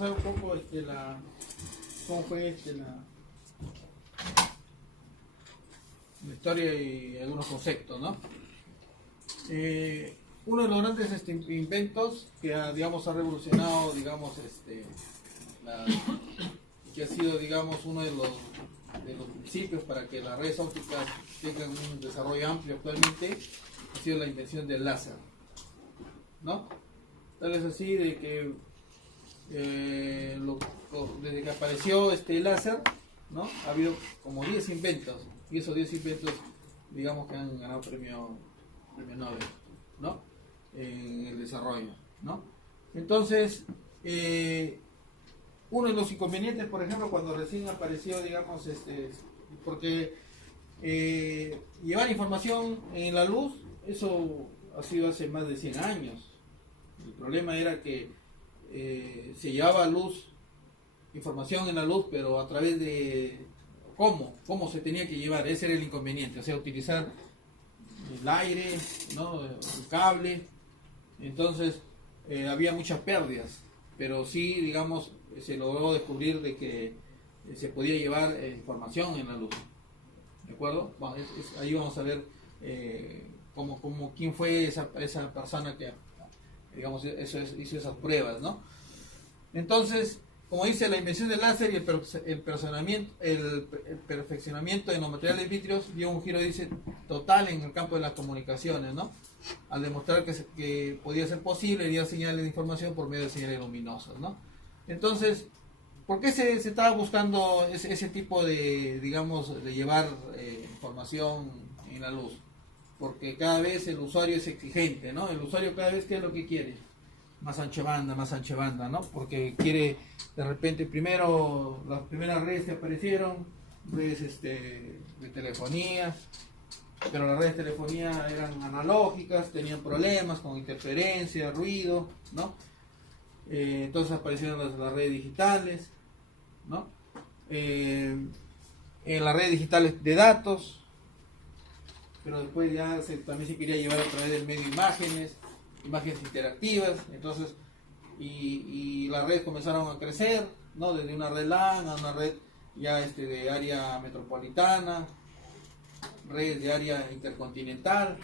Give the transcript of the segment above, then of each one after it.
vamos a ver un poco cómo fue la historia y algunos conceptos, ¿no? Uno de los grandes inventos que digamos, ha revolucionado, digamos, que ha sido, digamos, uno de los principios para que las redes ópticas tengan un desarrollo amplio actualmente, ha sido la invención del láser, ¿no? Tal es así de que desde que apareció el láser, ¿no? Ha habido como 10 inventos, y esos 10 inventos, digamos, que han ganado premio Nobel, ¿no? En el desarrollo, ¿no? Entonces, uno de los inconvenientes, por ejemplo, cuando recién apareció, digamos, porque llevar información en la luz, eso ha sido hace más de 100 años. El problema era que se llevaba información en la luz, pero a través de cómo se tenía que llevar. Ese era el inconveniente, o sea, utilizar el aire, ¿no? El cable. Entonces había muchas pérdidas, pero sí, digamos, se logró descubrir de que se podía llevar información en la luz, ¿de acuerdo? Bueno, ahí vamos a ver quién fue esa persona que, digamos, hizo esas pruebas, ¿no? Entonces, como dice, la invención del láser y el perfeccionamiento de los materiales vítricos dio un giro, dice, total en el campo de las comunicaciones, ¿no? Al demostrar que podía ser posible enviar señales de información por medio de señales luminosas, ¿no? Entonces, ¿por qué se estaba buscando ese tipo de, digamos, de llevar información en la luz? Porque cada vez el usuario es exigente, ¿no? El usuario cada vez, ¿qué es lo que quiere? Más ancha banda, ¿no? Porque quiere, de repente, primero, las primeras redes que aparecieron, redes de telefonía, pero las redes de telefonía eran analógicas, tenían problemas con interferencia, ruido, ¿no? Entonces aparecieron las redes digitales, ¿no? En las redes digitales de datos, pero después ya también se quería llevar a través del medio imágenes interactivas, entonces y las redes comenzaron a crecer, ¿no? Desde una red LAN a una red ya de área metropolitana, redes de área intercontinental,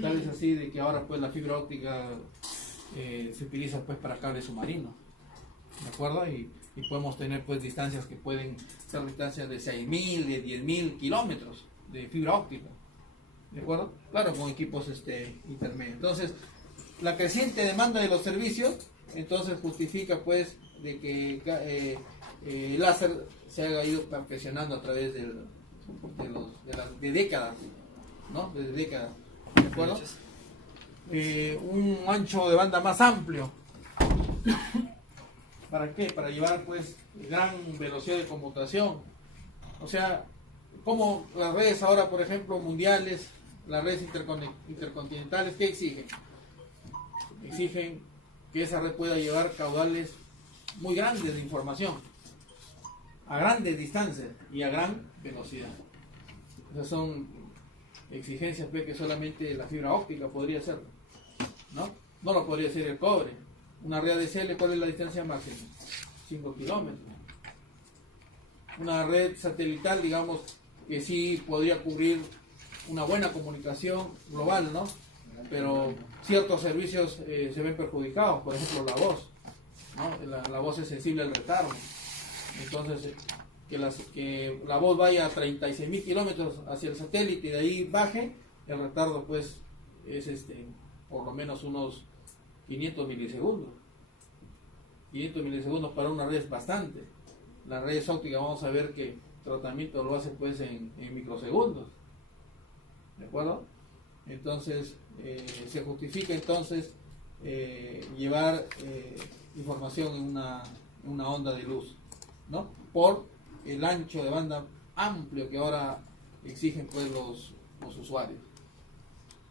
tal vez así de que ahora pues la fibra óptica se utiliza pues para cables submarinos, ¿de acuerdo? Y podemos tener pues distancias que pueden ser distancias de 6.000, de 10.000 kilómetros de fibra óptica, ¿de acuerdo? Claro, con equipos intermedios. Entonces, la creciente demanda de los servicios, entonces justifica pues de que el láser se haya ido perfeccionando a través de décadas, ¿no? Desde décadas, ¿de acuerdo? Un ancho de banda más amplio. ¿Para qué? Para llevar pues gran velocidad de conmutación. O sea, como las redes ahora, por ejemplo, mundiales, las redes intercontinentales, ¿qué exigen? Exigen que esa red pueda llevar caudales muy grandes de información a grandes distancias y a gran velocidad. Esas son exigencias pues, que solamente la fibra óptica podría hacer, ¿no? No lo podría hacer el cobre. Una red ADSL, ¿cuál es la distancia máxima? 5 kilómetros. Una red satelital, digamos, que sí podría cubrir una buena comunicación global, ¿no? Pero ciertos servicios se ven perjudicados, por ejemplo la voz, ¿no? La voz es sensible al retardo, entonces que la voz vaya a 36.000 kilómetros hacia el satélite y de ahí baje, el retardo pues es por lo menos unos 500 milisegundos. 500 milisegundos para una red es bastante. Las redes ópticas vamos a ver que el tratamiento lo hace pues en microsegundos, ¿de acuerdo? Entonces se justifica entonces llevar información en una onda de luz, ¿no? Por el ancho de banda amplio que ahora exigen pues los usuarios,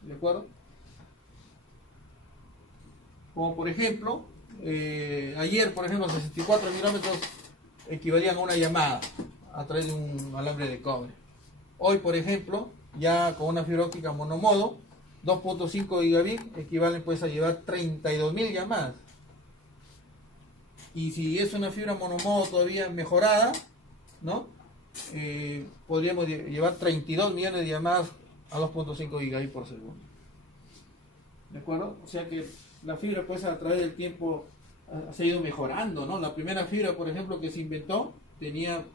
¿de acuerdo? Como por ejemplo ayer, por ejemplo, 64 kilómetros equivalían a una llamada a través de un alambre de cobre. Hoy, por ejemplo, ya con una fibra óptica monomodo, 2.5 gigabit equivalen pues a llevar 32.000 llamadas. y si es una fibra monomodo todavía mejorada, ¿no? Podríamos llevar 32 millones de llamadas a 2.5 gigabits por segundo. ¿De acuerdo? O sea que la fibra, pues, a través del tiempo se ha ido mejorando, ¿no? La primera fibra, por ejemplo, que se inventó tenía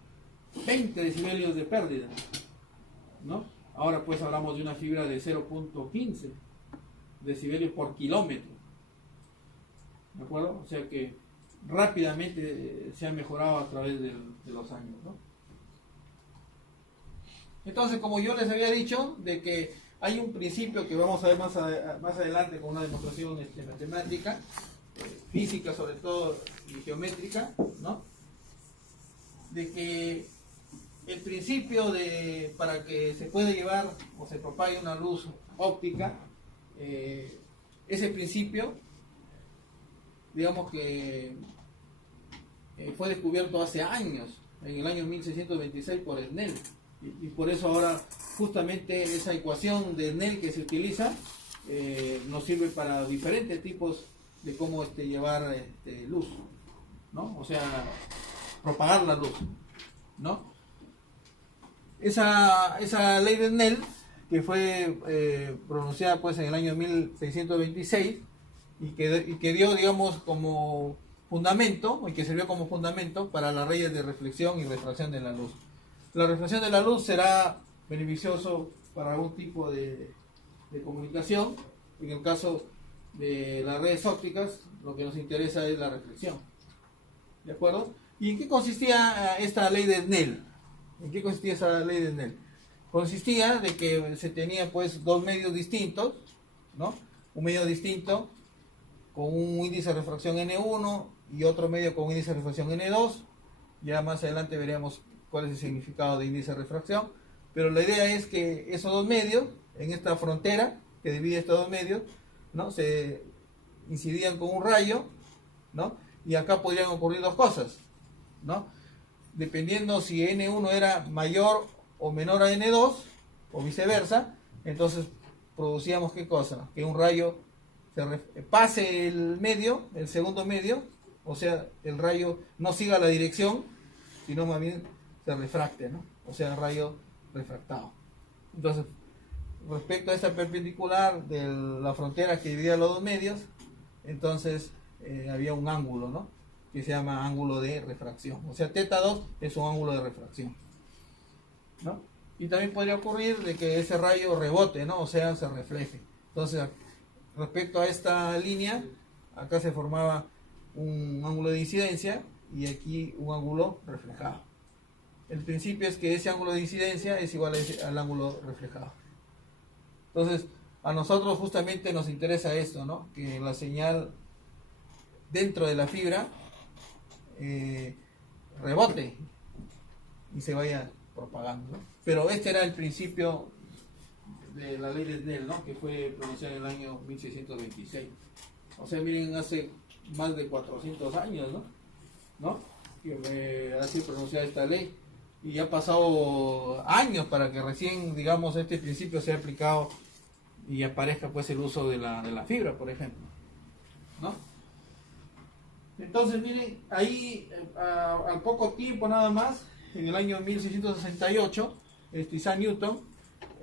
20 decibelios de pérdida, ¿no? Ahora, pues, hablamos de una fibra de 0.15 decibelios por kilómetro. ¿De acuerdo? O sea que rápidamente se ha mejorado a través de los años, ¿no? Entonces, como yo les había dicho, de que hay un principio que vamos a ver más adelante con una demostración matemática, física sobre todo y geométrica, ¿no? De que el principio para que se pueda llevar o se propague una luz óptica, ese principio, digamos que fue descubierto hace años, en el año 1626 por Snell, y por eso ahora justamente esa ecuación de Snell que se utiliza nos sirve para diferentes tipos de cómo llevar luz, ¿no? O sea, propagar la luz, ¿no? Esa ley de Snell, que fue pronunciada, pues, en el año 1626 y que dio, digamos, como fundamento, y que sirvió como fundamento para las leyes de reflexión y refracción de la luz. La reflexión de la luz será beneficioso para algún tipo de comunicación. En el caso de las redes ópticas, lo que nos interesa es la reflexión. ¿De acuerdo? ¿Y en qué consistía esta ley de Snell? ¿En qué consistía esa ley de Snell? Consistía de que se tenía, pues, dos medios distintos, ¿no? Un medio distinto con un índice de refracción N1 y otro medio con un índice de refracción N2. Ya más adelante veremos cuál es el significado de índice de refracción, pero la idea es que esos dos medios, en esta frontera que divide estos dos medios, ¿no?, se incidían con un rayo, ¿no? Y acá podrían ocurrir dos cosas, ¿no? Dependiendo si N1 era mayor o menor a N2 o viceversa, entonces producíamos ¿qué cosa? Que un rayo pase el medio, el segundo medio, o sea, el rayo no siga la dirección, sino más bien se refracte, ¿no? O sea, el rayo refractado. Entonces, respecto a esta perpendicular de la frontera que dividía los dos medios, entonces había un ángulo, ¿no?, que se llama ángulo de refracción. O sea, θ2 es un ángulo de refracción, ¿no? Y también podría ocurrir de que ese rayo rebote, ¿no? O sea, se refleje. Entonces, respecto a esta línea, acá se formaba un ángulo de incidencia y aquí un ángulo reflejado. El principio es que ese ángulo de incidencia es igual al ángulo reflejado. Entonces, a nosotros justamente nos interesa esto, ¿no? Que la señal dentro de la fibra rebote y se vaya propagando, ¿no? Pero este era el principio de la ley de Snell, ¿no?, que fue pronunciada en el año 1626. O sea, miren, hace más de 400 años, ¿no? Que ha sido pronunciada esta ley. Y ya ha pasado años para que recién, digamos, este principio sea aplicado y aparezca, pues, el uso de la fibra, por ejemplo, ¿no? Entonces, miren, ahí al poco tiempo nada más, en el año 1668, Isaac Newton,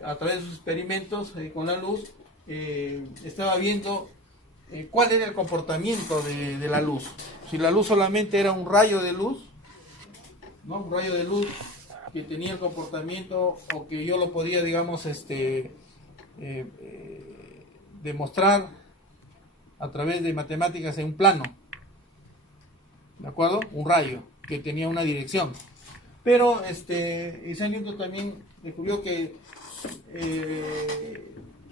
a través de sus experimentos con la luz, estaba viendo cuál era el comportamiento de la luz. Si la luz solamente era un rayo de luz, ¿no?, un rayo de luz que tenía el comportamiento, o que yo lo podía, digamos, demostrar a través de matemáticas en un plano, ¿de acuerdo? Un rayo que tenía una dirección. Pero Isaac Newton también descubrió que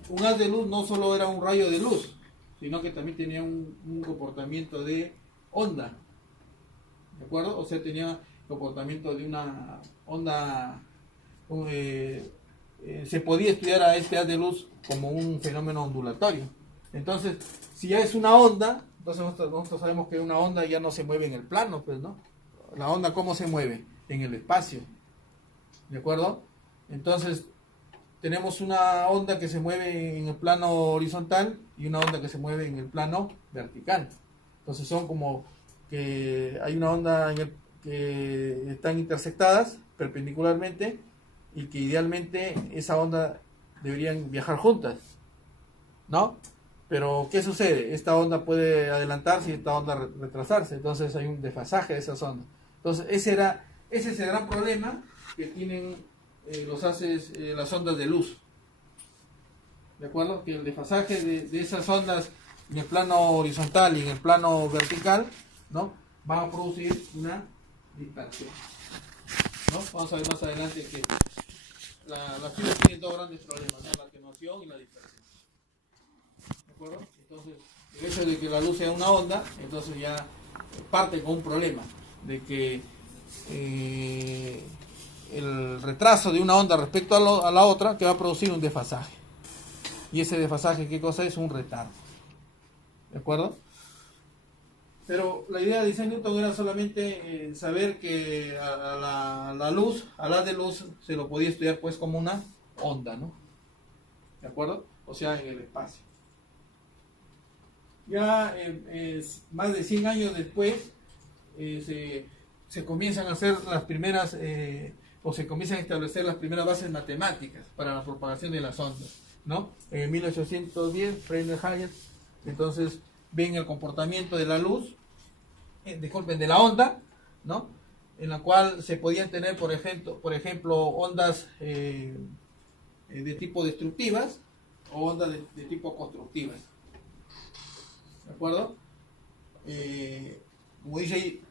un haz de luz no solo era un rayo de luz, sino que también tenía un comportamiento de onda, ¿de acuerdo? O sea, tenía comportamiento de una onda. Se podía estudiar a este haz de luz como un fenómeno ondulatorio. Entonces, si ya es una onda, entonces nosotros sabemos que una onda ya no se mueve en el plano, pues, ¿no? La onda, ¿cómo se mueve? En el espacio, ¿de acuerdo? Entonces, tenemos una onda que se mueve en el plano horizontal y una onda que se mueve en el plano vertical. Entonces son como que hay una onda que están intersectadas perpendicularmente y que idealmente esa onda deberían viajar juntas, ¿no? Pero ¿qué sucede? Esta onda puede adelantarse y esta onda retrasarse, entonces hay un desfasaje de esas ondas. Entonces ese es el gran problema que tienen los haces, las ondas de luz. ¿De acuerdo? Que el desfasaje de esas ondas en el plano horizontal y en el plano vertical, ¿no? Van a producir una dispersión, ¿no? Vamos a ver más adelante que la fibra tiene dos grandes problemas, ¿no? La atenuación y la dispersión. ¿De acuerdo? Entonces, el hecho de que la luz sea una onda, entonces ya parte con un problema de que el retraso de una onda respecto a la otra que va a producir un desfasaje. Y ese desfasaje, ¿qué cosa es? Un retardo. ¿De acuerdo? Pero la idea de Isaac Newton era solamente saber que a la luz, a la de luz, se lo podía estudiar pues como una onda, ¿no? ¿De acuerdo? O sea, en el espacio. Ya más de 100 años después se comienzan a hacer las primeras, o se comienzan a establecer las primeras bases matemáticas para la propagación de las ondas, ¿no? En 1810, Fresnel Hayek, entonces ven el comportamiento de la luz, de la onda, ¿no? En la cual se podían tener, por ejemplo ondas de tipo destructivas o ondas de tipo constructivas. ¿De acuerdo? Como dice ahí,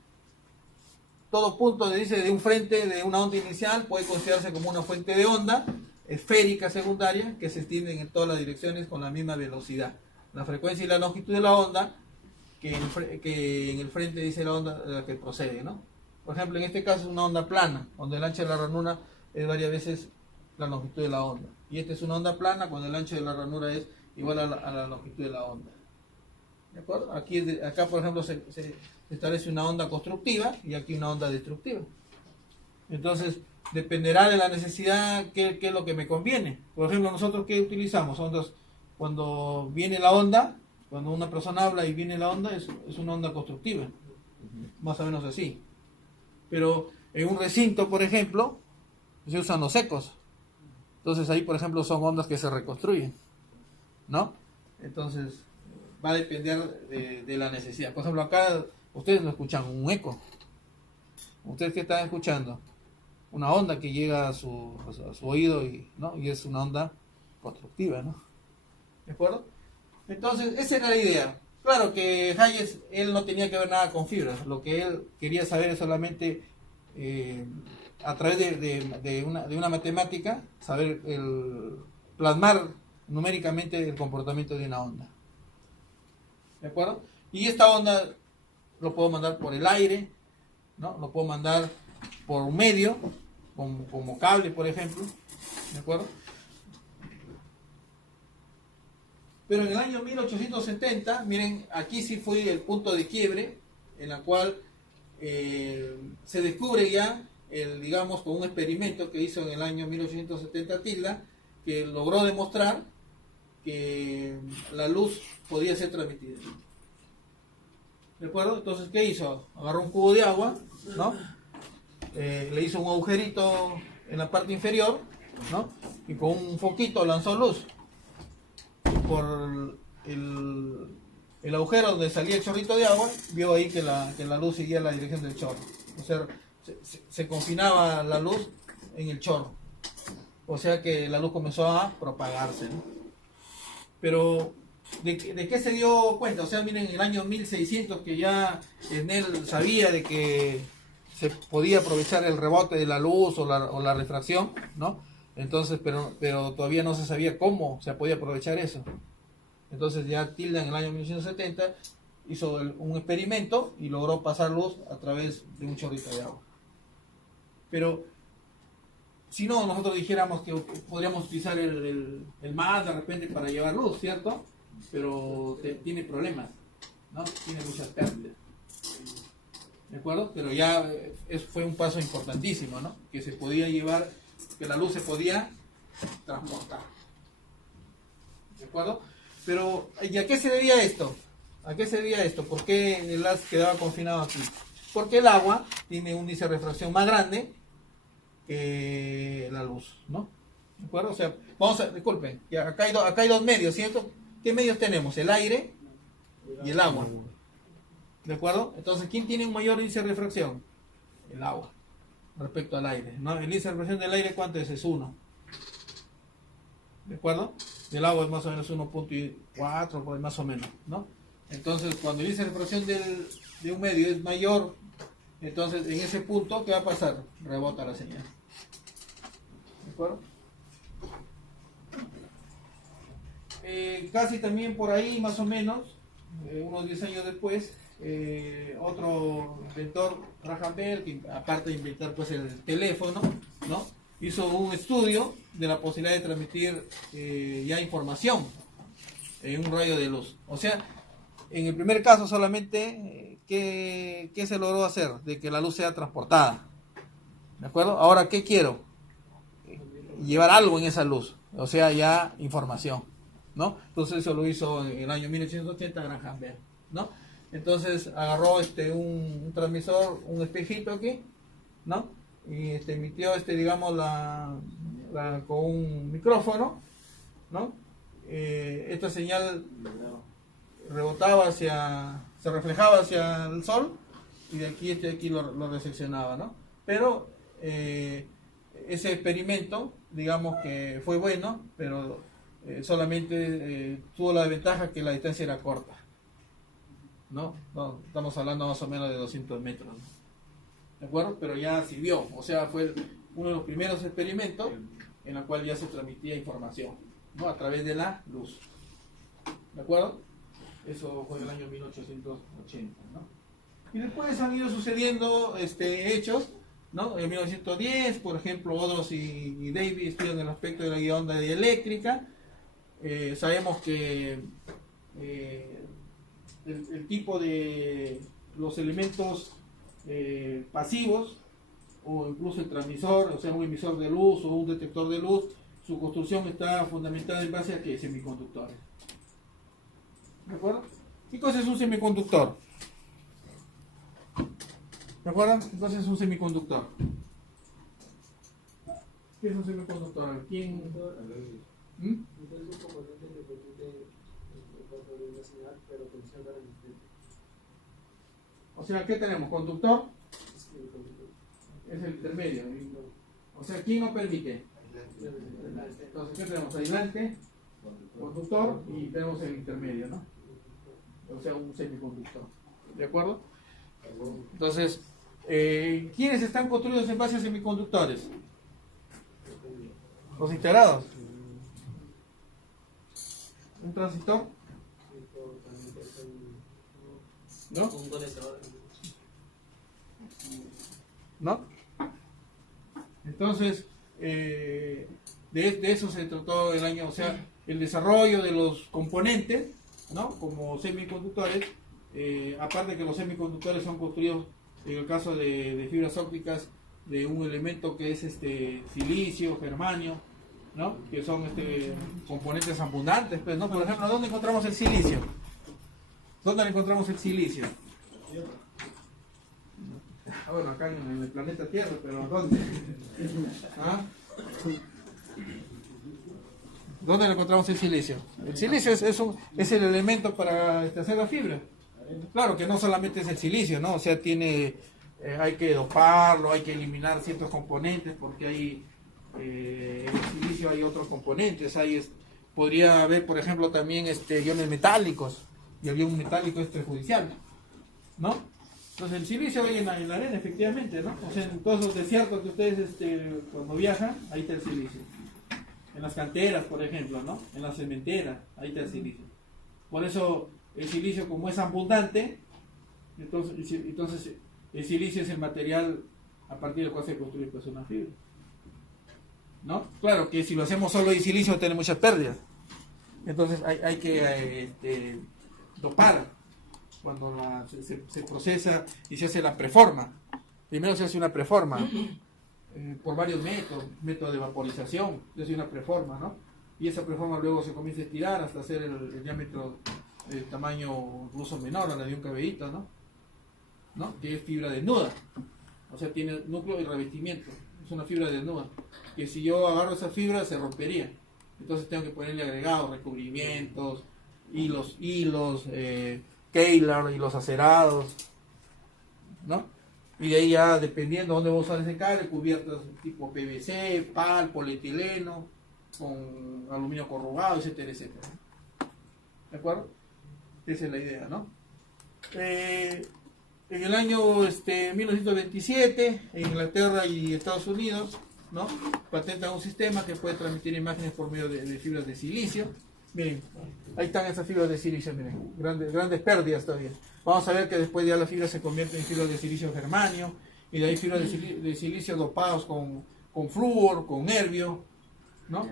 todo punto de un frente de una onda inicial puede considerarse como una fuente de onda esférica secundaria que se extienden en todas las direcciones con la misma velocidad. La frecuencia y la longitud de la onda que en el frente dice la onda de la que procede, ¿no? Por ejemplo, en este caso es una onda plana, donde el ancho de la ranura es varias veces la longitud de la onda. Y esta es una onda plana cuando el ancho de la ranura es igual a la longitud de la onda. ¿De acuerdo? Acá, por ejemplo, se establece una onda constructiva y aquí una onda destructiva. Entonces, dependerá de la necesidad qué es lo que me conviene. Por ejemplo, nosotros ¿qué utilizamos? Ondas, cuando viene la onda, cuando una persona habla y viene la onda, es una onda constructiva. Más o menos así. Pero en un recinto, por ejemplo, se usan los ecos. Entonces ahí, por ejemplo, son ondas que se reconstruyen, ¿no? Entonces va a depender de la necesidad. Por ejemplo, acá ustedes no escuchan un eco. Ustedes que están escuchando una onda que llega a su oído ¿no? Y es una onda constructiva, ¿no? ¿De acuerdo? Entonces, esa era la idea. Claro que Hayes, él no tenía que ver nada con fibras. Lo que él quería saber es solamente a través de una matemática, saber plasmar numéricamente el comportamiento de una onda. ¿De acuerdo? Y esta onda lo puedo mandar por el aire, ¿no? Lo puedo mandar por un medio, como cable, por ejemplo. ¿De acuerdo? Pero en el año 1870, miren, aquí sí fue el punto de quiebre, en la cual se descubre ya, digamos, con un experimento que hizo en el año 1870 Tilda, que logró demostrar que la luz podía ser transmitida. ¿De acuerdo? Entonces, ¿qué hizo? Agarró un cubo de agua, ¿no? Le hizo un agujerito en la parte inferior, ¿no? Y con un foquito lanzó luz. Por el agujero donde salía el chorrito de agua, vio ahí que la luz seguía la dirección del chorro. O sea, se confinaba la luz en el chorro. O sea que la luz comenzó a propagarse, ¿no? Pero, ¿de qué se dio cuenta? O sea, miren, en el año 1600 que ya Snell sabía de que se podía aprovechar el rebote de la luz o la refracción, ¿no? Entonces, pero todavía no se sabía cómo se podía aprovechar eso. Entonces ya Tilda en el año 1970 hizo un experimento y logró pasar luz a través de un chorrito de agua. Pero si no, nosotros dijéramos que podríamos utilizar el mar de repente para llevar luz, ¿cierto? Pero tiene problemas, ¿no? Tiene muchas pérdidas. ¿De acuerdo? Pero ya fue un paso importantísimo, ¿no? Que se podía llevar, que la luz se podía transportar. ¿De acuerdo? Pero, ¿y a qué se debía esto? ¿A qué se debía esto? ¿Por qué el haz quedaba confinado aquí? Porque el agua tiene un índice de refracción más grande que la luz, ¿no? ¿De acuerdo? O sea, disculpen, ya acá hay dos medios, ¿cierto? ¿Qué medios tenemos? El aire y el agua. ¿De acuerdo? Entonces, ¿quién tiene un mayor índice de refracción? El agua, respecto al aire, ¿no? El índice de refracción del aire, ¿cuánto es? Es 1. ¿De acuerdo? Del agua es más o menos 1.4, pues, más o menos, ¿no? Entonces, cuando el índice de refracción de un medio es mayor, entonces en ese punto, ¿qué va a pasar? Rebota la señal. ¿De acuerdo? Casi también por ahí, más o menos, unos 10 años después, otro inventor, Graham Bell, que aparte de inventar pues el teléfono, ¿no? Hizo un estudio de la posibilidad de transmitir ya información en un rayo de luz. O sea, en el primer caso solamente, ¿qué se logró hacer? De que la luz sea transportada. ¿De acuerdo? Ahora, ¿qué quiero? Llevar algo en esa luz. O sea, ya información, ¿no? Entonces eso lo hizo en el año 1880 Graham Bell, ¿no? Entonces agarró un transmisor, un espejito aquí, ¿no? Y emitió digamos con un micrófono, ¿no? Esta señal rebotaba se reflejaba hacia el sol y de aquí lo recepcionaba, ¿no? Pero ese experimento, digamos que fue bueno, pero solamente tuvo la desventaja que la distancia era corta, ¿no? Estamos hablando más o menos de 200 metros, ¿no? ¿De acuerdo? Pero ya sirvió, o sea, fue uno de los primeros experimentos en el cual ya se transmitía información, ¿no? A través de la luz. ¿De acuerdo? Eso fue en el año 1880, ¿no? Y después han ido sucediendo hechos, ¿no? En 1910, por ejemplo, Odros y Davis estudian el aspecto de la guía onda dieléctrica. Sabemos que el tipo de los elementos pasivos, o incluso el transmisor, o sea, un emisor de luz o un detector de luz, su construcción está fundamentada en base a que semiconductores. ¿De acuerdo? ¿Qué cosa es un semiconductor? ¿De acuerdo? Entonces es un semiconductor. ¿Qué es un semiconductor? ¿Quién? O sea, ¿qué tenemos? ¿Conductor? Es el intermedio. O sea, ¿quién no permite? Entonces, ¿qué tenemos? Aislante, conductor y tenemos el intermedio, ¿no? O sea, un semiconductor. ¿De acuerdo? Entonces, ¿quiénes están construidos en base a semiconductores? Los integrados. ¿Un transistor? ¿No? ¿No? Entonces, de eso se trató el año, o sea, el desarrollo de los componentes, ¿no? Como semiconductores, aparte que los semiconductores son construidos, en el caso de fibras ópticas, de un elemento que es silicio, germanio, ¿no? Que son componentes abundantes, pues, ¿no? Por ejemplo, ¿dónde encontramos el silicio? ¿Dónde encontramos el silicio? Bueno, acá en el planeta Tierra, pero ¿dónde? ¿Ah? ¿Dónde encontramos el silicio? El silicio es el elemento para hacer la fibra. Claro que no solamente es el silicio, ¿no? O sea, hay que doparlo, hay que eliminar ciertos componentes, porque en el silicio hay otros componentes. Podría haber, por ejemplo, también iones metálicos, y el ion metálico es perjudicial, ¿no? Entonces el silicio hay en la arena, efectivamente, ¿no? O sea, en todos los desiertos que ustedes cuando viajan, ahí está el silicio. En las canteras, por ejemplo, ¿no? En las cementeras, ahí está el silicio. Por eso el silicio, como es abundante, entonces el silicio es el material a partir del cual se construye pues una fibra, ¿no? Claro que si lo hacemos solo de silicio tiene muchas pérdidas. Entonces hay que dopar cuando se procesa y se hace la preforma. Primero se hace una preforma por varios métodos de vaporización, se hace una preforma, ¿no? Y esa preforma luego se comienza a estirar hasta hacer el diámetro de tamaño incluso menor a la de un cabellito, ¿no? Que es fibra desnuda, o sea, tiene núcleo y revestimiento, es una fibra desnuda, que si yo agarro esa fibra se rompería, entonces tengo que ponerle agregados, recubrimientos, hilos, Kevlar, hilos acerados, ¿no? Y de ahí ya, dependiendo de dónde vos a usar ese cable, cubiertas tipo PVC, PAL, polietileno, con aluminio corrugado, etcétera, etcétera. ¿De acuerdo? Esa es la idea, ¿no? En el año 1927, en Inglaterra y Estados Unidos, ¿no? Patentan un sistema que puede transmitir imágenes por medio de fibras de silicio. Miren, ahí están esas fibras de silicio, miren, grandes pérdidas todavía. Vamos a ver que después ya la fibra se convierte en fibras de silicio germanio, y de ahí fibras de silicio dopados con flúor, con herbio, ¿no?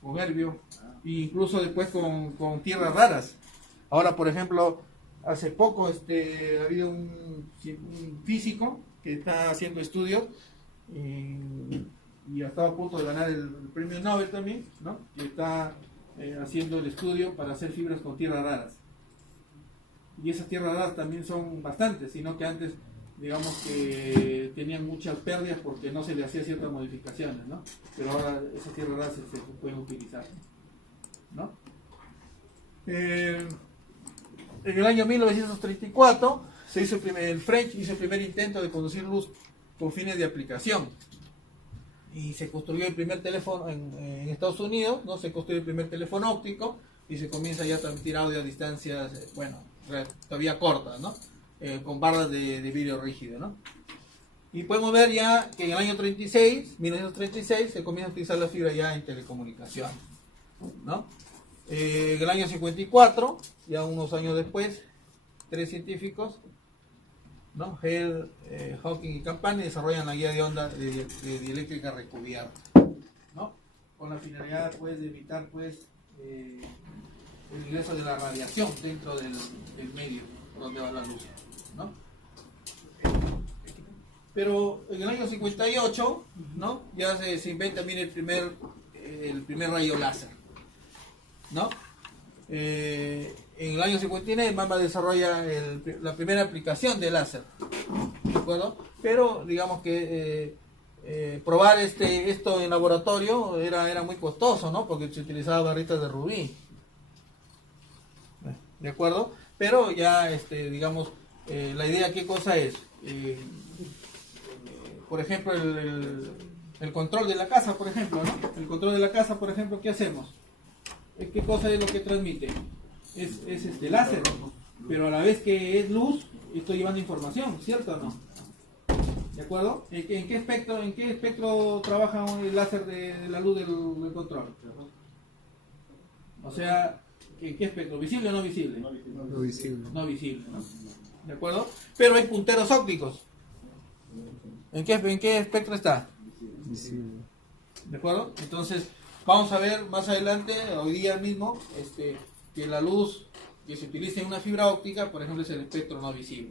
Con herbio, e incluso después con tierras raras. Ahora, por ejemplo, hace poco ha habido un físico que está haciendo estudios y ha estado a punto de ganar el premio Nobel también, ¿no? Que está haciendo el estudio para hacer fibras con tierras raras. Y esas tierras raras también son bastantes, sino que antes, digamos que tenían muchas pérdidas porque no se le hacía ciertas modificaciones, ¿no? Pero ahora esas tierras raras se pueden utilizar, ¿no? En el año 1934 se hizo el French hizo el primer intento de conducir luz con fines de aplicación. Y se construyó el primer teléfono en Estados Unidos, ¿no? Se construyó el primer teléfono óptico y se comienza ya a transmitir audio a distancias, todavía cortas, ¿no? Con barras de vidrio rígido, ¿no? Y podemos ver ya que en el año 1936, se comienza a utilizar la fibra ya en telecomunicación, ¿no? En el año 54, ya unos años después, 3 científicos, ¿no? Hale, Hawking y Campani desarrollan la guía de onda de dieléctrica recubierta, ¿no? Con la finalidad, pues, de evitar, pues, el ingreso de la radiación dentro del medio por donde va la luz, ¿no? Pero en el año 58, ¿no? Ya se inventa, mire, el primer rayo láser, ¿no? En el año 59 Mamba desarrolla la primera aplicación de láser, ¿de acuerdo? Pero digamos que probar esto en laboratorio era muy costoso, ¿no? Porque se utilizaba barritas de rubí, ¿de acuerdo? Pero ya, digamos, la idea, ¿qué cosa es? Por ejemplo, el control de la casa, por ejemplo, ¿no? El control de la casa, por ejemplo, ¿qué hacemos? ¿Qué cosa es lo que transmite? Es láser, pero a la vez que es luz, estoy llevando información, ¿cierto o no? ¿De acuerdo? ¿En qué espectro trabaja el láser de la luz del control? O sea, ¿en qué espectro? ¿Visible o no visible? No visible. No visible, ¿no? ¿De acuerdo? Pero hay punteros ópticos. ¿En qué espectro está? Visible. ¿De acuerdo? Entonces, vamos a ver más adelante, hoy día mismo, que la luz que se utiliza en una fibra óptica, por ejemplo, es el espectro no visible,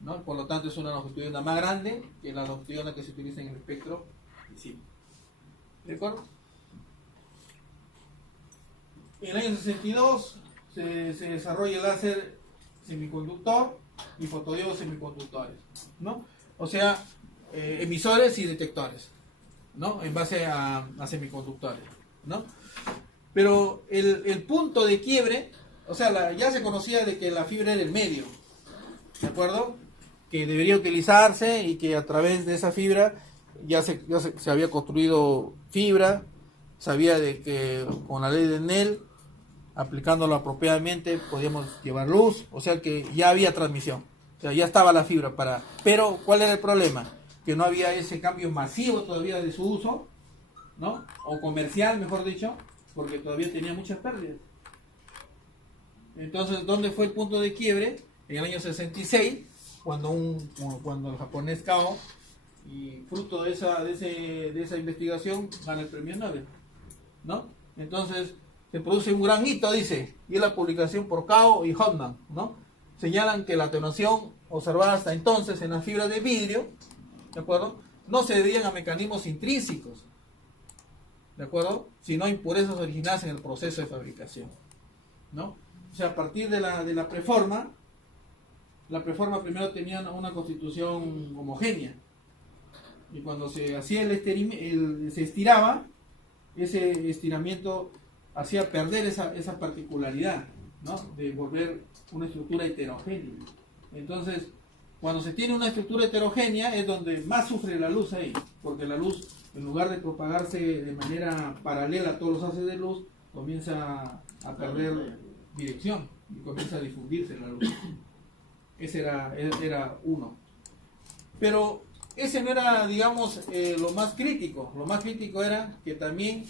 ¿no? Por lo tanto, es una longitud de onda más grande que la longitud de onda que se utiliza en el espectro visible. ¿De acuerdo? En el año 62 se desarrolla el láser semiconductor y fotodiodos semiconductores, ¿no? O sea, emisores y detectores, ¿no? En base a semiconductores, ¿no? Pero el punto de quiebre, o sea, ya se conocía de que la fibra era el medio, ¿de acuerdo? Que debería utilizarse y que a través de esa fibra ya se había construido fibra, sabía de que con la ley de Snell, aplicándolo apropiadamente, podíamos llevar luz, o sea que ya había transmisión, o sea, ya estaba la fibra pero ¿cuál era el problema? Que no había ese cambio masivo todavía de su uso, ¿no? O comercial, mejor dicho, porque todavía tenía muchas pérdidas. Entonces, ¿dónde fue el punto de quiebre? En el año 66, cuando el japonés Kao, y fruto de esa investigación, gana el premio Nobel, ¿no? Entonces, se produce un gran hito, dice, y es la publicación por Kao y Hoffman, ¿no? Señalan que la atenuación observada hasta entonces en las fibras de vidrio, ¿de acuerdo?, no se debían a mecanismos intrínsecos, ¿de acuerdo?, sino a impurezas originadas en el proceso de fabricación, ¿no? O sea, a partir de la preforma primero tenía una constitución homogénea. Y cuando se hacía se estiraba, ese estiramiento hacía perder esa particularidad, ¿no? De volver una estructura heterogénea. Entonces, cuando se tiene una estructura heterogénea es donde más sufre la luz ahí, porque la luz, en lugar de propagarse de manera paralela a todos los haces de luz, comienza a perder dirección y comienza a difundirse la luz. Ese era uno. Pero ese no era, digamos, lo más crítico. Lo más crítico era que también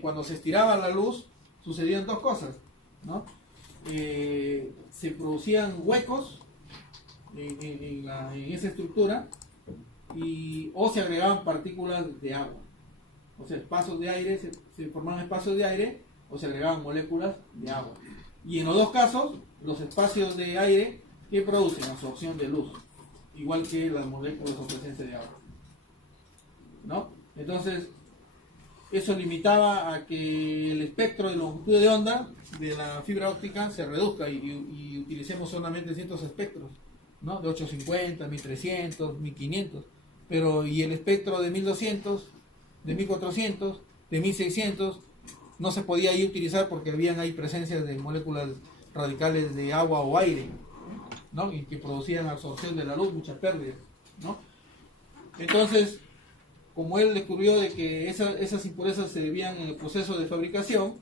cuando se estiraba la luz sucedían dos cosas, ¿no? Se producían huecos en esa estructura o se agregaban partículas de agua. O sea, espacios de aire, se formaban espacios de aire o se agregaban moléculas de agua. Y en los dos casos, los espacios de aire que producen absorción de luz, igual que las moléculas o presencia de agua, ¿no? Entonces, eso limitaba a que el espectro de longitud de onda de la fibra óptica se reduzca y utilicemos solamente ciertos espectros, ¿no? De 850, 1300, 1500, pero y el espectro de 1200, de 1400, de 1600 no se podía ahí utilizar porque habían ahí presencias de moléculas radicales de agua o aire, ¿no? Y que producían absorción de la luz, muchas pérdidas, ¿no? Entonces, como él descubrió de que esas impurezas se debían en el proceso de fabricación,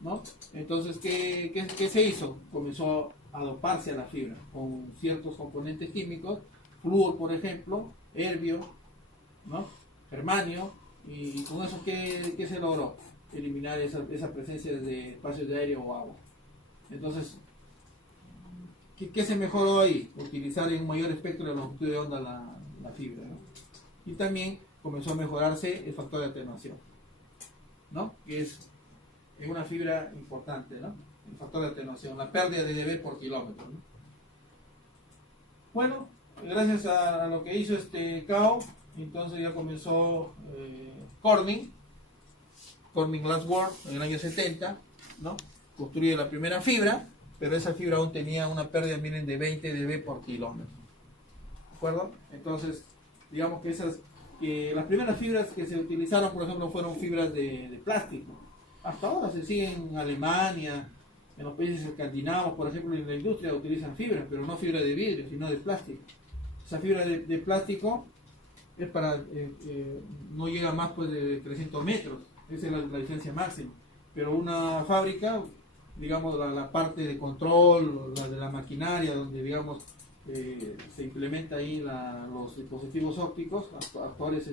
¿no? Entonces, ¿qué se hizo? Comenzó a doparse a la fibra con ciertos componentes químicos, flúor, por ejemplo, herbio, ¿no? Germanio, y con eso, ¿qué se logró? Eliminar esa presencia de espacios de aire o agua. Entonces, ¿qué se mejoró ahí? Utilizar en un mayor espectro de longitud de onda la fibra, ¿no? Y también comenzó a mejorarse el factor de atenuación, ¿no? Que es una fibra importante, ¿no? El factor de atenuación, la pérdida de dB por kilómetro, ¿no? Bueno, gracias a lo que hizo Kao, entonces ya comenzó Corning Glass World en el año 70, ¿no? Construye la primera fibra, pero esa fibra aún tenía una pérdida, miren, de 20 dB por kilómetro. ¿De acuerdo? Entonces, digamos que las primeras fibras que se utilizaron, por ejemplo, fueron fibras de plástico. Hasta ahora se siguen en Alemania, en los países escandinavos, por ejemplo, en la industria utilizan fibras, pero no fibra de vidrio, sino de plástico. Esa fibra de plástico es para, no llega más pues de 300 metros, esa es la distancia máxima. Pero una fábrica, digamos, la parte de control, la de la maquinaria, donde, digamos, se implementa ahí los dispositivos ópticos, actuales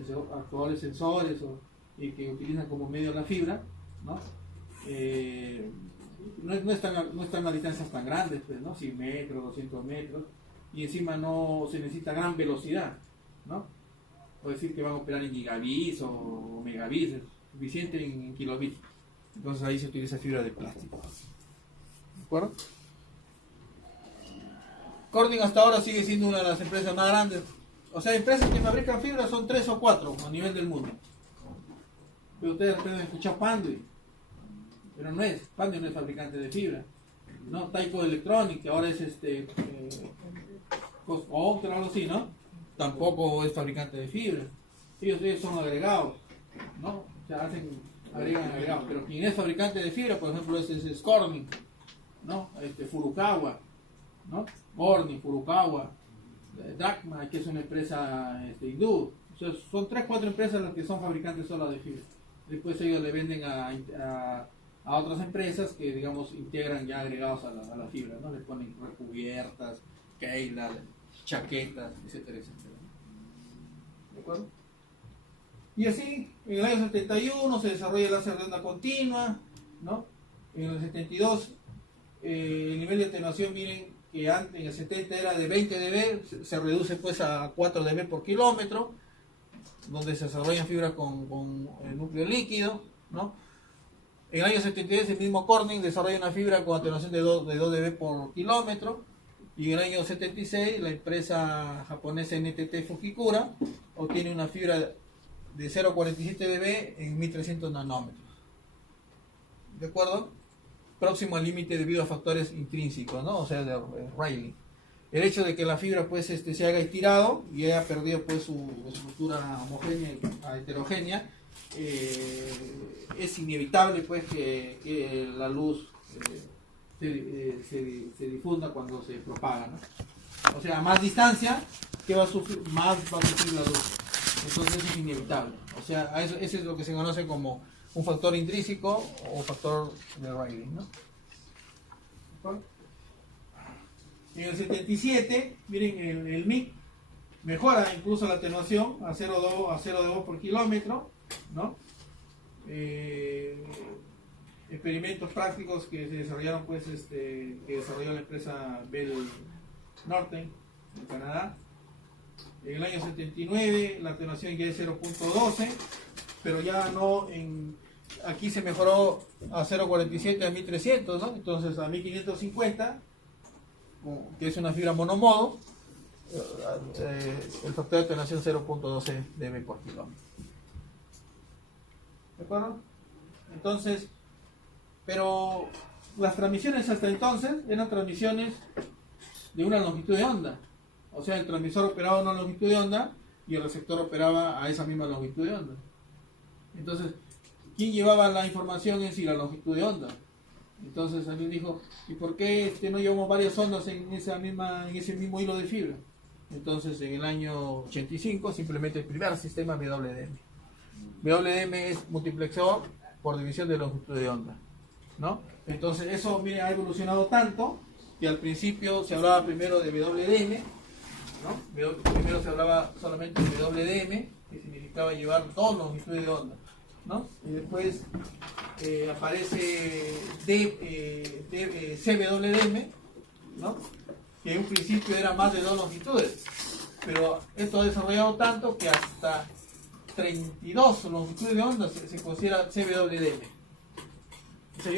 sensores y que utilizan como medio la fibra, ¿no? No están a distancias tan grandes, pues, ¿no? 100 metros, 200 metros, y encima no se necesita gran velocidad, ¿no? Puede decir que van a operar en gigabits o megabits, es suficiente en kilobits. Entonces ahí se utiliza fibra de plástico. ¿De acuerdo? Corning hasta ahora sigue siendo una de las empresas más grandes. O sea, empresas que fabrican fibra son 3 o 4 a nivel del mundo. Pero ustedes pueden escuchar Panduit, pero Panduit no es fabricante de fibra, ¿no? Taiko Electronic, que ahora es o algo así, ¿no? Tampoco es fabricante de fibra. Ellos son agregados, ¿no? O sea, agregan agregados. Pero quien es fabricante de fibra, por ejemplo, es Corning, ¿no? Furukawa, ¿no? Corning, Furukawa, Drakma, que es una empresa hindú. O sea, son 3 o 4 empresas las que son fabricantes solo de fibra. Después ellos le venden a otras empresas que, digamos, integran ya agregados a la fibra, ¿no? Le ponen recubiertas, Kevlar, chaquetas, etcétera, etcétera. ¿De acuerdo? Y así, en el año 71 se desarrolla el láser de onda continua, ¿no? En el 72 el nivel de atenuación, miren, que antes en el 70 era de 20 dB, se reduce pues a 4 dB por kilómetro, donde se desarrollan fibras con el núcleo líquido, ¿no? En el año 73 el mismo Corning desarrolla una fibra con atenuación de 2 dB por kilómetro, y en el año 76 la empresa japonesa NTT Fujikura obtiene una fibra de 0,47 dB en 1300 nanómetros. ¿De acuerdo? próximo al límite debido a factores intrínsecos, ¿no? O sea, de Rayleigh. El hecho de que la fibra pues se haga estirado y haya perdido pues su estructura homogénea a heterogénea, es inevitable pues que la luz se difunda cuando se propaga, ¿no? O sea, a más distancia, ¿qué va a sufrir? Más va a sufrir la luz. Entonces es inevitable. O sea, ese es lo que se conoce como un factor intrínseco o factor de Rayleigh, ¿no? En el 77, miren, el MIC mejora incluso la atenuación a 0,2 por kilómetro, ¿no? Experimentos prácticos que se desarrollaron, pues, que desarrolló la empresa Bell Norten en Canadá. En el año 79 la atenuación ya es 0,12, pero ya no aquí se mejoró a 0,47 a 1300, ¿no? Entonces a 1550, que es una fibra monomodo, el factor de atenuación 0,12 dB por kilómetro. ¿De acuerdo? Entonces, pero las transmisiones hasta entonces eran transmisiones de una longitud de onda. O sea, el transmisor operaba a una longitud de onda y el receptor operaba a esa misma longitud de onda. Entonces, ¿quién llevaba la información en sí? La longitud de onda. Entonces alguien dijo, ¿y por qué no llevamos varias ondas en ese mismo hilo de fibra? Entonces en el año 85 simplemente el primer sistema WDM. WDM es multiplexador por división de longitud de onda, ¿no? Entonces eso, mire, ha evolucionado tanto que al principio se hablaba primero de WDM, ¿no? Primero se hablaba solamente de WDM, que significaba llevar dos longitudes de onda, ¿no? Y después aparece CWDM, ¿no? Que en un principio era más de dos longitudes, pero esto ha desarrollado tanto que hasta 32 longitudes de onda se considera CWDM. O sea,